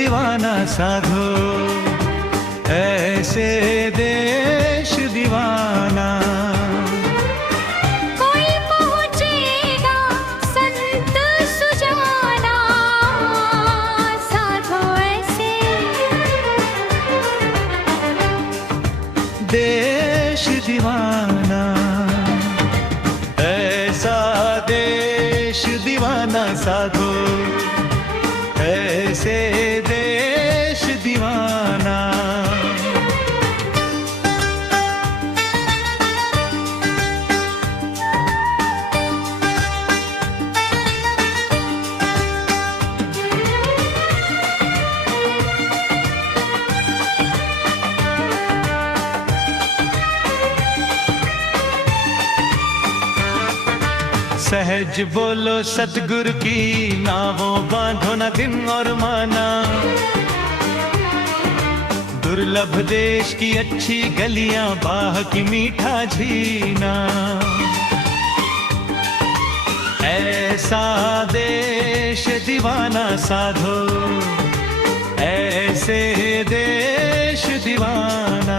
दीवाना साधो, ऐसे देश दीवाना। कोई पहुंचेगा संत सुजाना, साधो ऐसे देश दीवाना, ऐसा देश दीवाना साधो, ऐसे देश दीवाना। सहज बोलो सतगुरु की नावों, बांधो न दिन और माना। दुर्लभ देश की अच्छी गलियां, बाह की मीठा झीना। ऐसा देश दीवाना साधो, ऐसे देश दीवाना।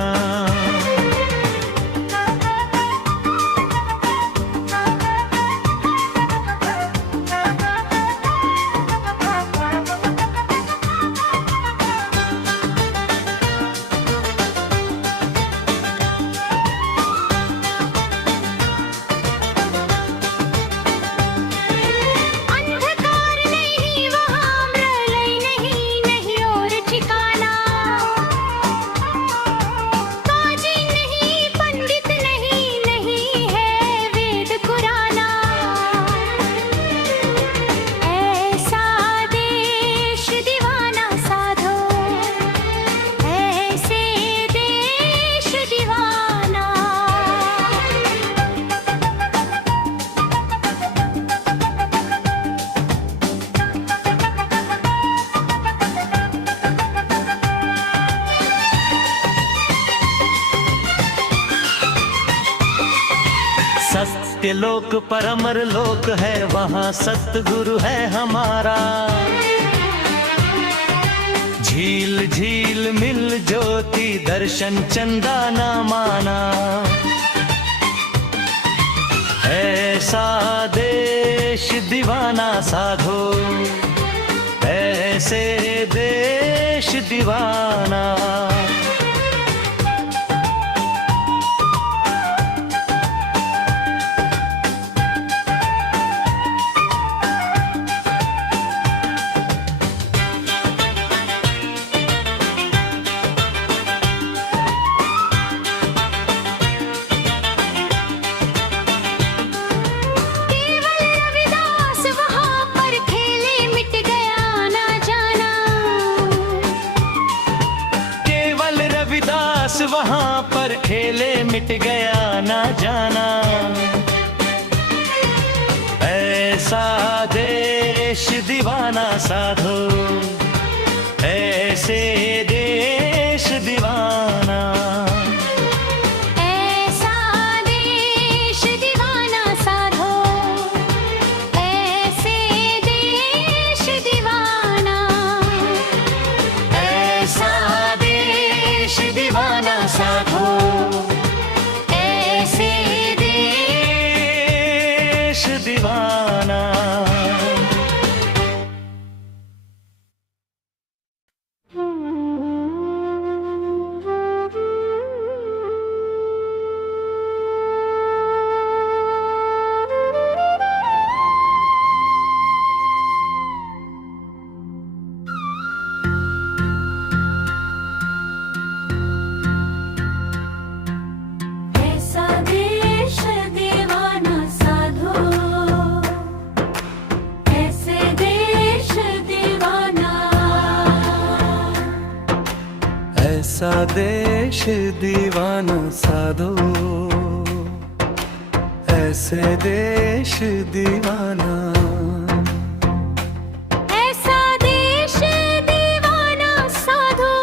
सत्य लोक परमर लोक है, वहाँ सतगुरु है हमारा। झील झील मिल ज्योति, दर्शन चंदा ना माना। ऐसा देश दीवाना साधो, ऐसे देश दीवाना। वहाँ पर खेले मिट गया ना जाना। ऐसा देश दीवाना साधो, ऐसे देश दीवाना। ऐसा देश दीवाना साधो, ऐसे देश दीवाना। ऐसा देश दीवाना साधो, ऐसे देश दीवाना। ऐसा देश दीवाना साधो, ऐसे देश दीवाना। ऐसा देश दीवाना साधो,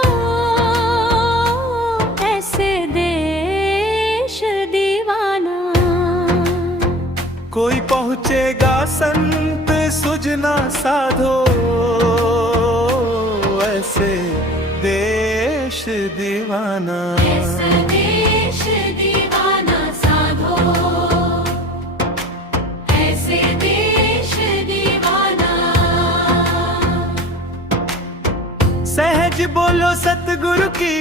ऐसे देश दीवाना। कोई पहुँचेगा संत सुजना साधो, ऐसे देश दीवाना। ऐसा देश दीवाना साधो, ऐसे देश दीवाना। सहज बोलो सतगुरु की,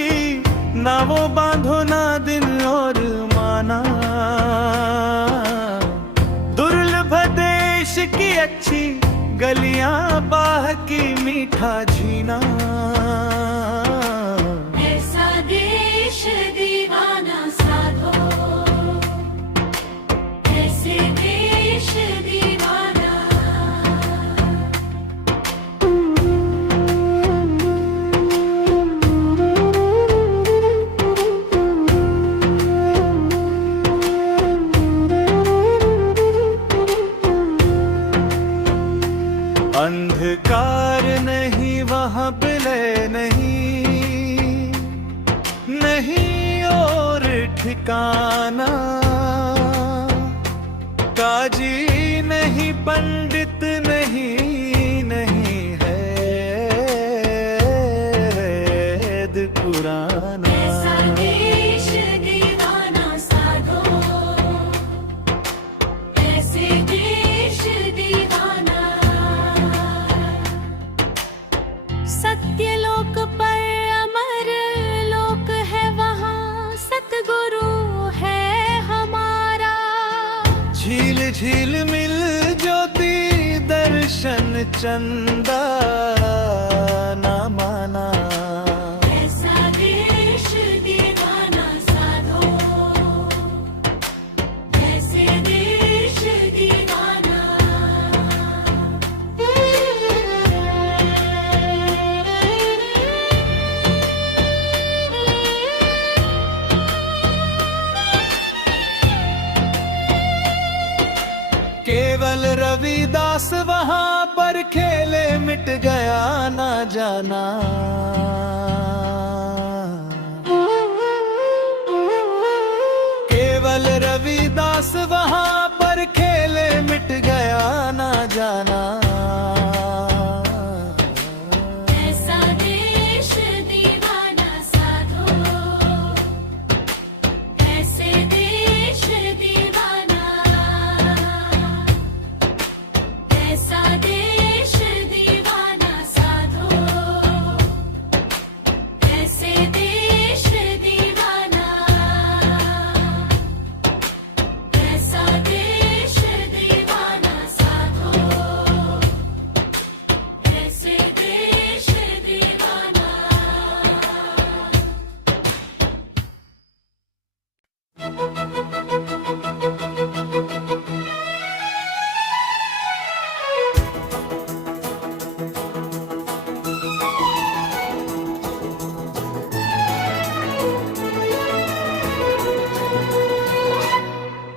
ना वो बांधो ना दिन और माना। दुर्लभ देश की अच्छी गलियां, बाह की मीठा जीना। ऐसा देश दीवाना साधो, ऐसे देश दीवाना। अंधकार नहीं वहाँ विलय नहीं, नहीं और ठिकाना। काजी नहीं पंडित नहीं, नहीं है वेद पुराना। ऐसा देश दीवाना साधो, ऐसे देश दीवाना। सत्य लोक पर अमर लोक है, वहाँ सतगुरु है हमारा। झील झील मिल ज्योति दर्शन चंदा ना माना। ऐसा देश दीवाना साधो, ऐसे देश दीवाना। केवल रविदास वहाँ पर खेले, मिट गया ना जाना। केवल रविदास वहाँ पर खेले, मिट गया ना जाना। ऐसा देश दीवाना साधो, ऐसे देश दीवाना। ऐसा देश दीवाना साधो, ऐसे देश दीवाना। ऐसा देश दीवाना साधो, ऐसे देश दीवाना।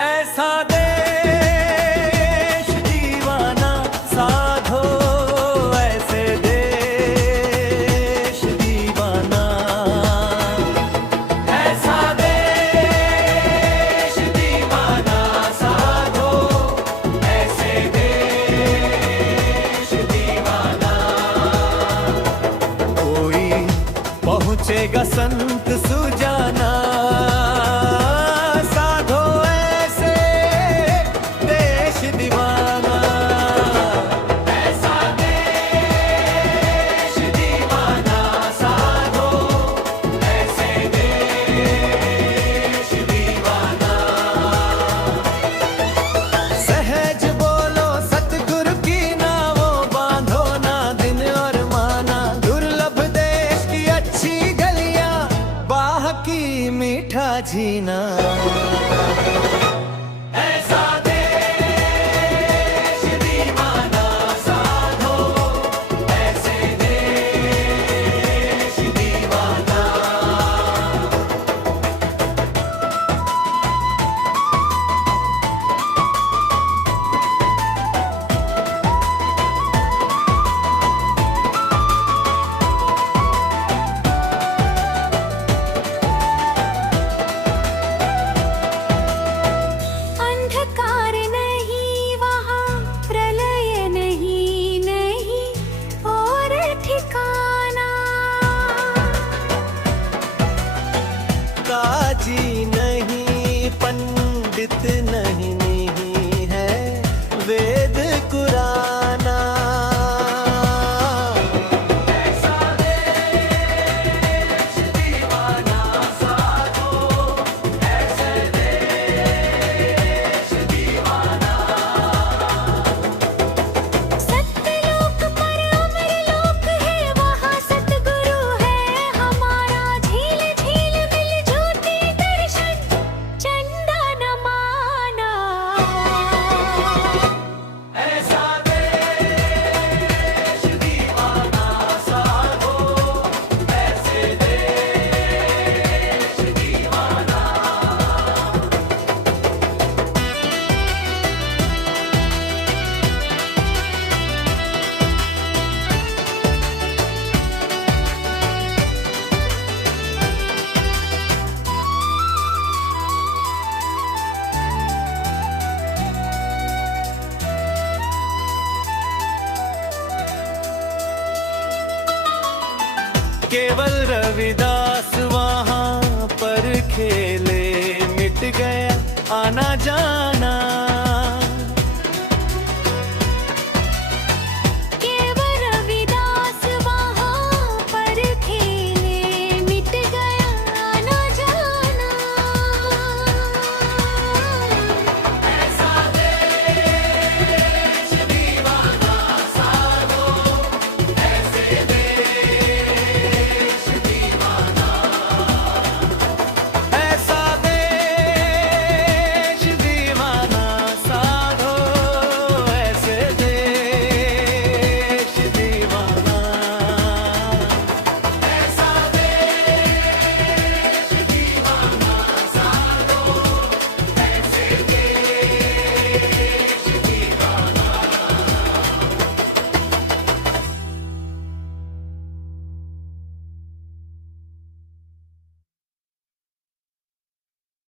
ऐसा देश दीवाना साधो, ऐसे देश दीवाना। ऐसा देश दीवाना साधो, ऐसे देश दीवाना। कोई पहुँचेगा संत सुजाना, साधो ऐसे देश दीवाना। ऐसा देश दीवाना साधो, ऐसे देश दीवाना। सहज बोलो सतगुरु की, ना वो बांधो ना दिन और माना। दुर्लभ देश की अच्छी गलियां, बाह की मीठा जीना। ऐसा देश दीवाना साधो, ऐसे देश दीवाना। जी नहीं, पंडित नहीं, नहीं है वेद कुराना। ऐसा देश दीवाना साधो, ऐसे देश दीवाना। सत्यलोक पर अमरलोक है, वहाँ सतगुरु है हमारा। झील झील मिल ज्योति दर्शन, चंदा न माना। ऐसा देश दीवाना साधो, ऐसे देश दीवाना। केवल रविदास वहाँ पर खेले, मिट गया आना जाना।